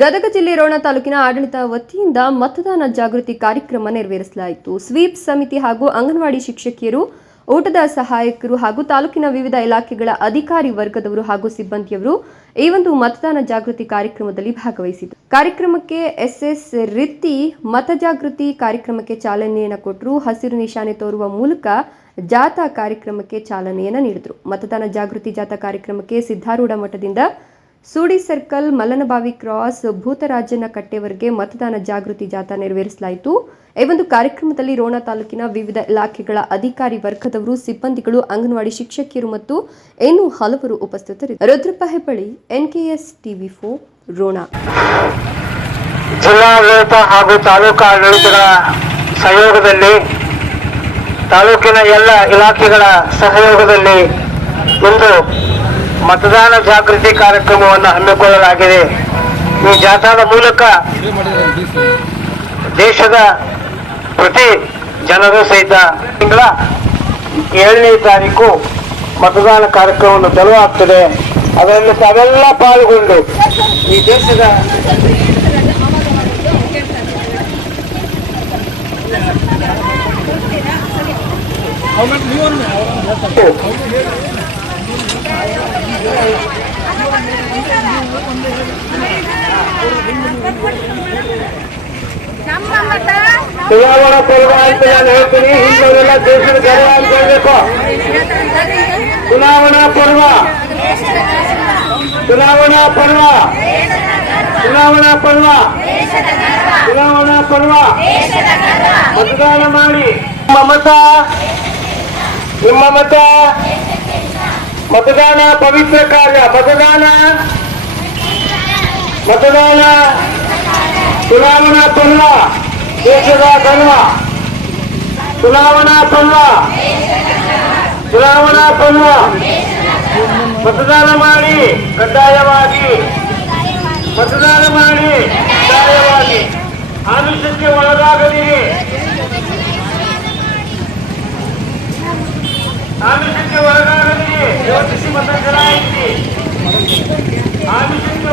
ಗದಗ ಜಿಲ್ಲೆ ರೋಣ ತಾಲೂಕಿನ ಆಡಳಿತ ವತಿಯಿಂದ ಮತದಾನ ಜಾಗೃತಿ ಕಾರ್ಯಕ್ರಮ ನೆರವೇರಿಸಲಾಯಿತು. ಸ್ವೀಪ್ ಸಮಿತಿ ಹಾಗೂ ಅಂಗನವಾಡಿ ಶಿಕ್ಷಕಿಯರು, ಊಟದ ಸಹಾಯಕರು ಹಾಗೂ ತಾಲೂಕಿನ ವಿವಿಧ ಇಲಾಖೆಗಳ ಅಧಿಕಾರಿ ವರ್ಗದವರು ಹಾಗೂ ಸಿಬ್ಬಂದಿಯವರು ಈ ಒಂದು ಮತದಾನ ಜಾಗೃತಿ ಕಾರ್ಯಕ್ರಮದಲ್ಲಿ ಭಾಗವಹಿಸಿದರು ಕಾರ್ಯಕ್ರಮಕ್ಕೆ ಎಸ್ಎಸ್ ರಿತ್ತಿ ಮತಜಾಗೃತಿ ಕಾರ್ಯಕ್ರಮಕ್ಕೆ ಚಾಲನೆಯನ್ನು ಕೊಟ್ಟರು. ಹಸಿರು ನಿಶಾನೆ ತೋರುವ ಮೂಲಕ ಜಾಥಾ ಕಾರ್ಯಕ್ರಮಕ್ಕೆ ಚಾಲನೆಯನ್ನು ನೀಡಿದರು. ಮತದಾನ ಜಾಗೃತಿ ಜಾಥಾ ಕಾರ್ಯಕ್ರಮಕ್ಕೆ ಸಿದ್ಧಾರೂಢ ಮಠದಿಂದ ಸೂಡಿ ಸರ್ಕಲ್, ಮಲ್ಲನಬಾವಿ ಕ್ರಾಸ್, ಭೂತರಾಜನ ಕಟ್ಟೆವರೆಗೆ ಮತದಾನ ಜಾಗೃತಿ ಜಾಥಾ ನೆರವೇರಿಸಲಾಯಿತು. ಈ ಒಂದು ಕಾರ್ಯಕ್ರಮದಲ್ಲಿ ರೋಣ ತಾಲೂಕಿನ ವಿವಿಧ ಇಲಾಖೆಗಳ ಅಧಿಕಾರಿ ವರ್ಗದವರು, ಸಿಬ್ಬಂದಿಗಳು, ಅಂಗನವಾಡಿ ಶಿಕ್ಷಕಿಯರು ಮತ್ತು ಇನ್ನೂ ಹಲವರು ಉಪಸ್ಥಿತರಿದ್ದರು. Rudrappa Hebballi, N K S TV four, Rona. ಜಿಲ್ಲಾಡಳಿತ ಹಾಗೂ ತಾಲೂಕು ಆಡಳಿತಗಳ ಸಹಯೋಗದಲ್ಲಿ, ತಾಲೂಕಿನ ಎಲ್ಲ ಇಲಾಖೆಗಳ ಸಹಯೋಗದಲ್ಲಿ ಇಂದು ಮತದಾನ ಜಾಗೃತಿ ಕಾರ್ಯಕ್ರಮವನ್ನು ಹಮ್ಮಿಕೊಳ್ಳಲಾಗಿದೆ. ಈ ಜಾಥಾದ ಮೂಲಕ ದೇಶದ ಪ್ರತಿ ಜನರು ಸಹಿತ ತಿಂಗಳ ಏಳನೇ ತಾರೀಕು ಮತದಾನ ಕಾರ್ಯಕ್ರಮವನ್ನು ಚಾಲೂ ಆಗ್ತದೆ ಅದರಲ್ಲಿ ತಾವೆಲ್ಲ ಪಾಲ್ಗೊಂಡು ಈ ದೇಶದ ಚುನಾವಣಾ ಪರ್ವ ಅಂತ ನಾನು ಹೇಳ್ತೀನಿ ಹಿಂದೆಲ್ಲ ದೇಶದ ಗರ್ವ ಅಂತ ಹೇಳ್ಬೇಕು ಚುನಾವಣಾ ಪರ್ವ. ಚುನಾವಣಾ ಪರ್ವ. ಚುನಾವಣಾ ಪರ್ವ. ಚುನಾವಣಾ ಪರ್ವ. ಮತದಾನ ಮಾಡಿ. ನಿಮ್ಮ ಮತ. ನಿಮ್ಮ ಮತ. ಮತದಾನ ಪವಿತ್ರ ಕಾರ್ಯ, ಮತದಾನ ಮತದಾನ ಚುನಾವಣಾ ಪರ್ವ ದೇಶದ ಗರ್ವ ಚುನಾವಣಾ ಪರ್ವ ಚುನಾವಣಾ ಪರ್ವ ಮತದಾನ ಮಾಡಿ, ಕಡ್ಡಾಯವಾಗಿ. ಮತದಾನ ಮಾಡಿ, ಕಡ್ಡಾಯವಾಗಿ. ಆಮಿಷಕ್ಕೆ ಒಳಗಾಗದಿರಿ. ಆಮಿಷಕ್ಕೆ ಒಳಗಾಗದಿರಿ. ಯೋಚಿಸಿ ಮತ ಚಲಾಯಿಸಿ ಆಮಿಷಕ್ಕೆ